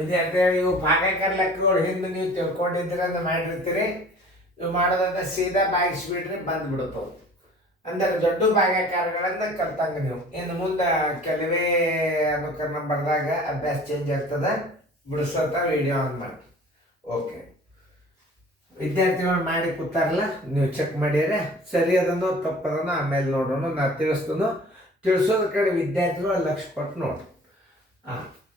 ವಿದ್ಯಾರ್ಥಿಗಳು ಇವು ಭಾಗಾಕಾರ ಲೆಕ್ಕಗಳು ಹಿಂದೆ ನೀವು ತಿಳ್ಕೊಂಡಿದ್ರೆ ಅಂತ ಮಾಡಿರ್ತೀರಿ. ಇವು ಮಾಡೋದಂತ ಸೀದಾ ಬಾಗಿಸ್ಬಿಡ್ರಿ ಬಂದ್ಬಿಡ್ತಾವೆ. ಅಂದರೆ ದೊಡ್ಡ ಭಾಗಾಕಾರಗಳಿಂದ ಕಲ್ತಂಗ ನೀವು ಇನ್ನು ಮುಂದೆ ಕೆಲವೇ ಅನುಕರಣ ಬರೆದಾಗ ಅಭ್ಯಾಸ ಚೇಂಜ್ ಆಗ್ತದೆ. ಬಿಡಿಸೋತ ವಿಡಿಯೋ ಆನ್ ಮಾಡಿ. ಓಕೆ, ವಿದ್ಯಾರ್ಥಿಗಳು ಮಾಡಿ ಕೂತಾರಲ್ಲ, ನೀವು ಚೆಕ್ ಮಾಡಿದ್ರೆ ಸರಿ ಅದನ್ನು ತಪ್ಪದನ್ನು ಆಮೇಲೆ ನೋಡೋಣ. ನಾನು ತಿಳಿಸೋದ್ರ ಕಡೆ ವಿದ್ಯಾರ್ಥಿಗಳು ಲಕ್ಷ್ಯ ಕೊಟ್ಟು ನೋಡ್ರಿ.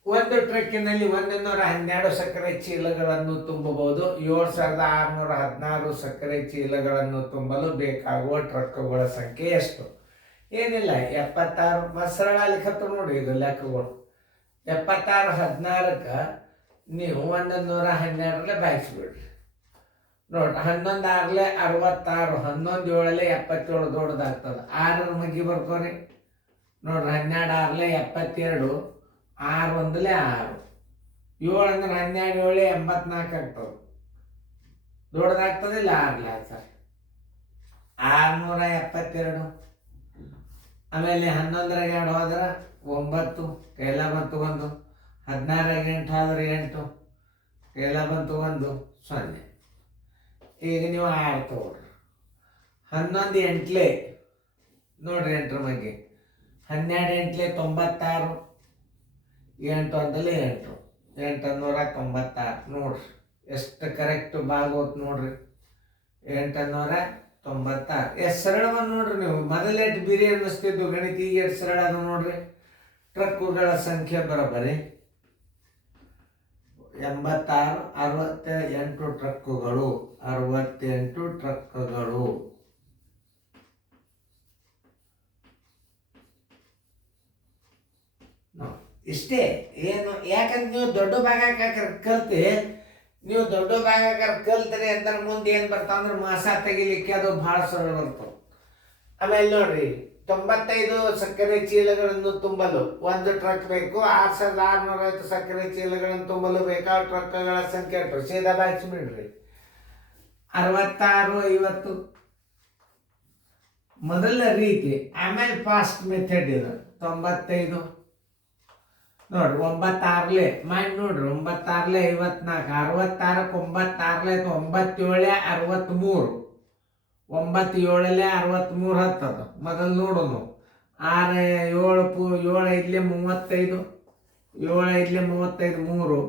ಒಂದು ಟ್ರಕ್ಕಿನಲ್ಲಿ 112 ಸಕ್ಕರೆ ಚೀಲಗಳನ್ನು ತುಂಬಬಹುದು. 7616 ಸಕ್ಕರೆ ಚೀಲಗಳನ್ನು ತುಂಬಲು ಬೇಕಾಗುವ ಟ್ರಕ್ಗಳ ಸಂಖ್ಯೆ ಎಷ್ಟು? ಏನಿಲ್ಲ, 76 ಸರಳ ಲಿಖತ್ತು ನೋಡಿ. ಇದು ಲೆಕ್ಕಗಳು 7616ಕ್ಕೆ ನೀವು 112 ಬಾಯಿಸ್ಬಿಡ್ರಿ. ನೋಡ್ರಿ, 11 6 66, 11 7 77 ದೊಡ್ಡದಾಗ್ತದೆ. 6 ಮಗ್ಗಿ ಬರ್ಕೋರಿ. ನೋಡ್ರಿ, 12 6 72, 6 1 6, 7 ಅಂದ್ರೆ 12 7 84 ಆಗ್ತದೆ. ದೊಡ್ಡದಾಗ್ತದಿಲ್ಲ 6 ಸರ್ 672. ಆಮೇಲೆ 11 2 ಹೋದ್ರೆ 9, ಕೈಲ ಬಂತು 1. 16 8 ಹೋದ್ರೆ 8, ಕೈಲ ಬಂತು 1, 0. ಈಗ ನೀವು 6 ತಗೊಳ್ರಿ. 11 8 ನೋಡ್ರಿ, 8ರ ಬಗ್ಗೆ 12 8 96, 8 1 8, 896. ನೋಡ್ರಿ ಎಷ್ಟು ಕರೆಕ್ಟ್ ಭಾಗೋತ್ ನೋಡ್ರಿ. 896 ಎಷ್ಟು ಸರಳವನ್ನು ನೋಡ್ರಿ. ನೀವು ಮೊದಲೇಟು ಬಿರಿ ಅನ್ನಿಸ್ತಿದ್ದು ಗಣಿತ, ಈಗ ಎಷ್ಟು ಸರಳ ಅದು ನೋಡ್ರಿ. ಟ್ರಕ್ಕುಗಳ ಸಂಖ್ಯೆ ಬರೋಬ್ಬರಿ 86, 68 ಟ್ರಕ್ಕುಗಳು. 68 ಟ್ರಕ್ಕುಗಳು. ಇಷ್ಟೇ. ಏನು ಯಾಕಂದ್ರೆ ನೀವು ದೊಡ್ಡ ಭಾಗಾಕಾರ ಕಲ್ತಿ, ನೀವು ದೊಡ್ಡ ಭಾಗಾಕಾರ ಕಲ್ತ್ರಿ ಅಂತ ಮುಂದೆ ಏನು ಬರ್ತಾವ ಅಂದ್ರೆ ಮಾಸ ತೆಗಿಲಿಕ್ಕೆ ಅದು ಭಾಳ ಸರಳ ಬರ್ತಾವ. ಆಮೇಲೆ ನೋಡ್ರಿ, 95 ಸಕ್ಕರೆ ಚೀಲಗಳನ್ನು ತುಂಬಲು 1 ಟ್ರಕ್ ಬೇಕು. 6650 ಸಕ್ಕರೆ ಚೀಲಗಳನ್ನು ತುಂಬಲು ಬೇಕಾದ ಟ್ರಕ್ಗಳ ಸಂಖ್ಯೆ ಎಷ್ಟು? ಸೀದಾ ಬಾಯಿಸ್ಬಿಡ್ರಿ. 66 50 ಮೊದಲ ರೀತಿ. ಆಮೇಲೆ ಫಾಸ್ಟ್ ಮೆಥಡ್ ಇದು 95. ನೋಡ್ರಿ, 9 6 ಮಾಡಿ ನೋಡ್ರಿ. 9 6 54, 66 9 6 9 7 63, 9 7 63 ಹತ್ತದ. ಮೊದಲು ನೋಡೋನು. 6 7 7 5 35, 7 5 35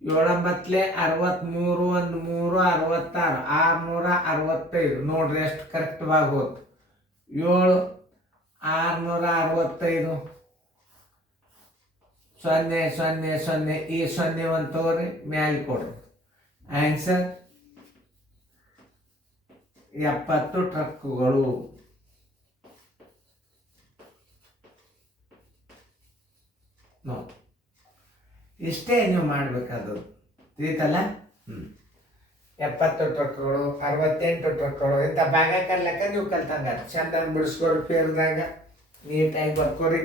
3, 7 9 63, 1 3 66, 665. ನೋಡ್ರಿ ಎಷ್ಟು ಕರೆಕ್ಟ್ವಾಗಿ ಹೋಯ್ತು. 7 665, 0 0 0. ಈ 0 1 ತಗೋರಿ, ಮ್ಯಾಲೆ ಕೊಡ್ರಿ. ಆನ್ಸರ್ 70 ಟ್ರಕ್ಕುಗಳು. ಇಷ್ಟೇ ನೀವು ಮಾಡ್ಬೇಕಾದದ್ದು. ತಿಳಿತಲ್ಲ? 70 ಟ್ರಕ್ಗಳು, 68 ಟ್ರಕ್ಗಳು. ಇಂಥ ಭಾಗಾಕಾರ ಲೆಕ್ಕ ನೀವು ಕಲ್ತಂಗ ಚಂದ ಬಿಡಿಸ್ಕೊಡ್ರಿ. ಪೇರ್ದಾಗ ನೀಟಾಗಿ ಬರ್ಕೋರಿ.